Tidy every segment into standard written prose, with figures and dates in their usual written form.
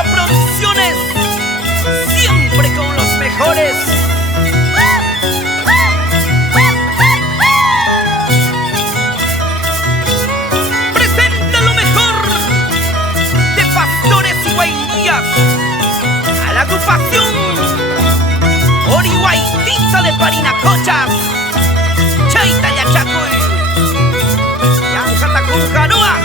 Lucha Producciones, siempre con los mejores. Presenta lo mejor de Pastores y Guainillas a la agrupación Orihuaytita de Parinacochas, Chaita Yachacuy, Yanjatacún Janoa.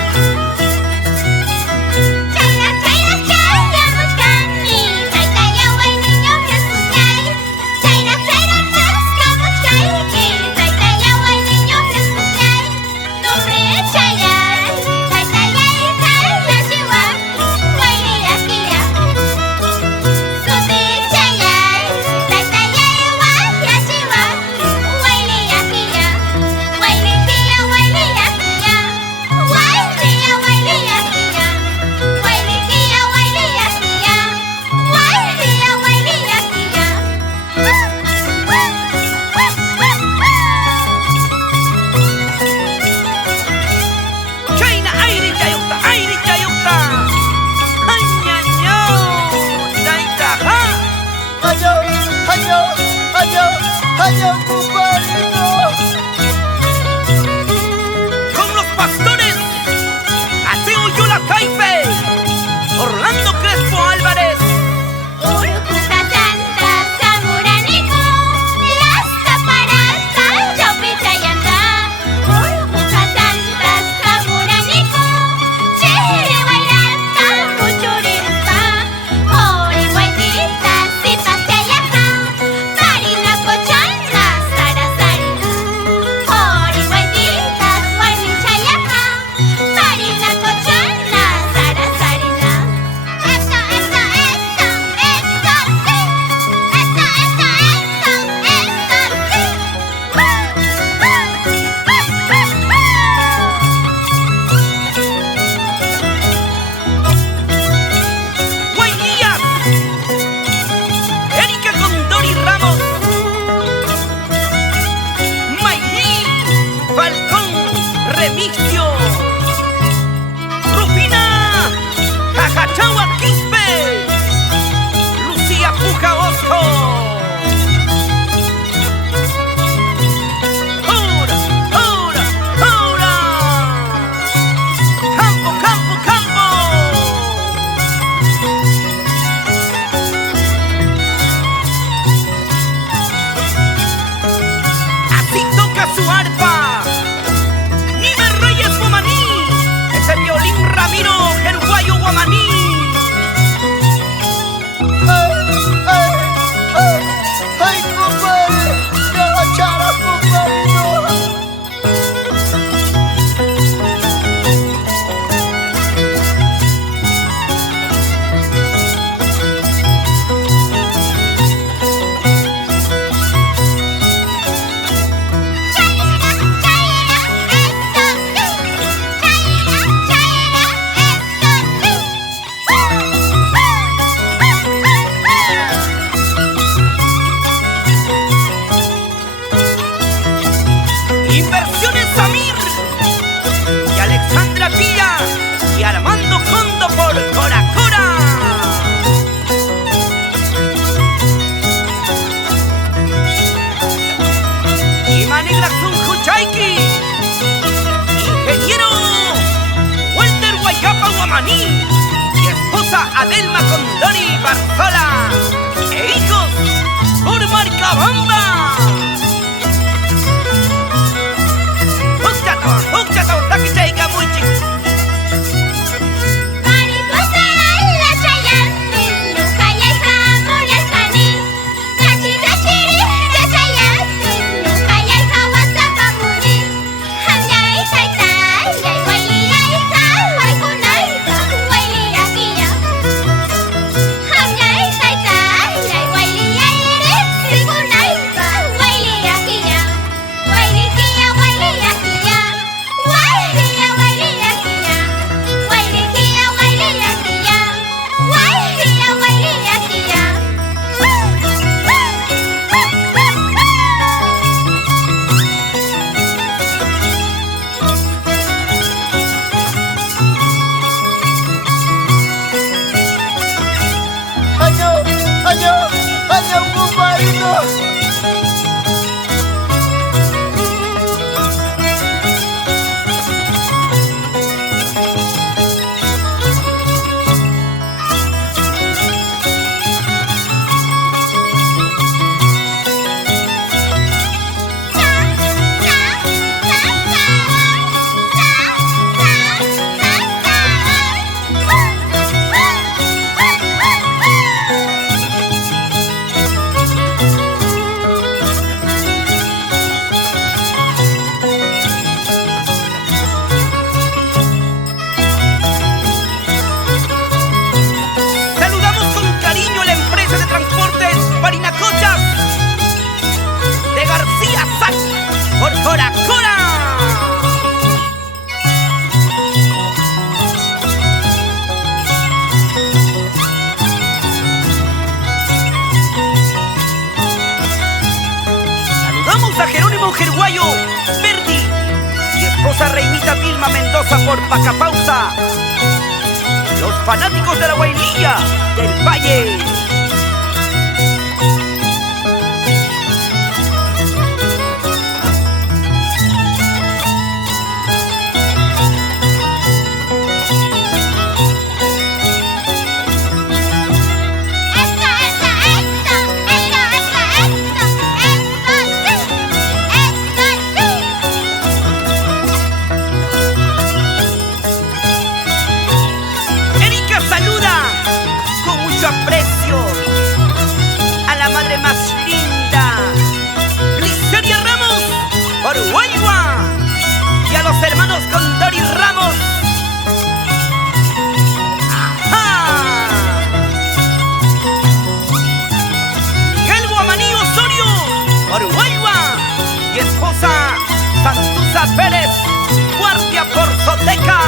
Con los Pastores, Ateo Yula Taipe, Orlando Crespo Álvarez. Rufina Jajachagua Quispe, Lucía Puja Osco. ¡Hora, hora, hora! ¡Campo, campo, campo! Así toca su arpa violín Ramiro Jerguayo Guamaní. Ay, compadre, ya la chara, compadre, no. Inversiones Samir y Alexandra Pilla y Armando Condo por Cora Cora. Y Manigra Sunjuchaiki, ingeniero Walter Guayapa Guamaní y esposa Adelma Condori Barzola e hijos por Marcabamba. Hamnya submarinos. ¡Cora, cora! Saludamos a Jerónimo Jerguayo Verdi y esposa Reinita Vilma Mendoza por Pacapausa. Los fanáticos de la Guaylilla del Valle. Aprecio a la madre más linda, Gliceria Ramos por Huayua, y a los hermanos Condori Ramos. ¡Ajá! Miguel Guamaní Osorio por Huayua y esposa Santuza Pérez, guardia por Soteca.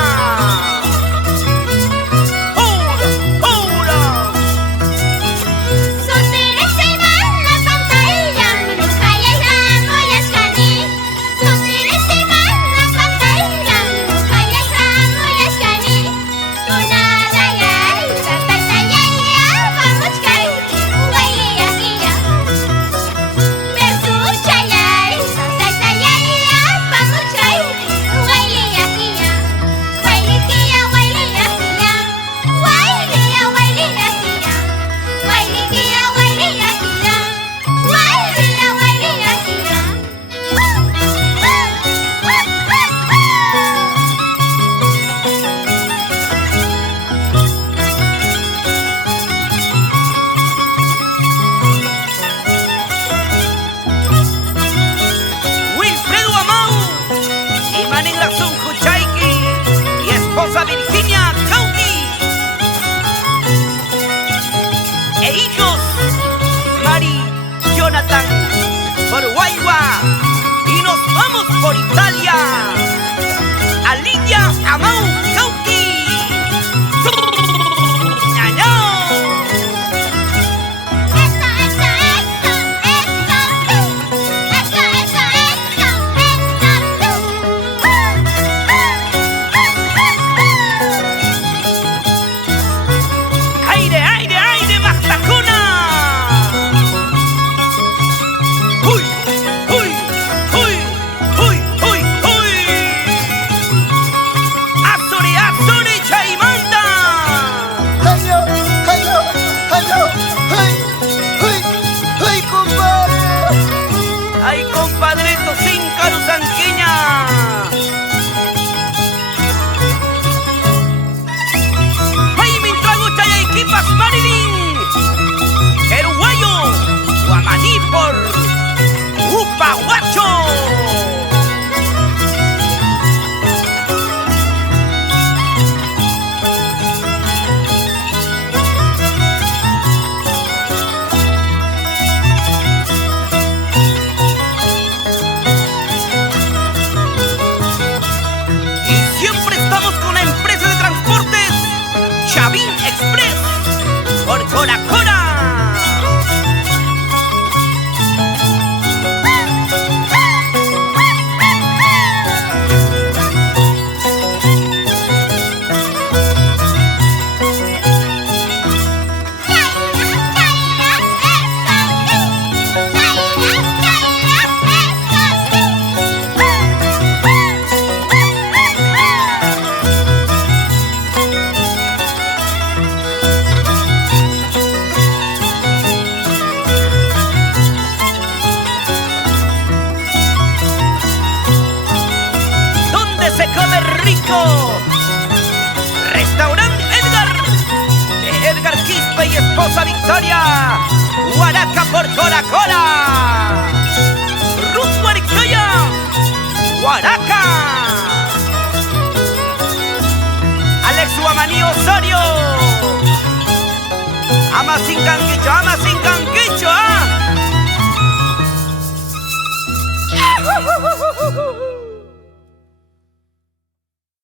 Virginia Cauqui e hijos Mari Jonathan por Guayua, y nos vamos por Italia a Lidia Amau Cauqui. ¡Ay, compadrito, sin carusanquiña! ¡Ay, mi trago chayaiquipas Marilyn! ¡Jerguayo! ¡Guamaní por Upahuacho! Chavín Express por Cora Cora. hermosa Victoria. Huaraca por Coracora. Ruth Huaricaya. Huaraca. Alex Guamaní Osorio. Ama sin canquicho, ¿ah?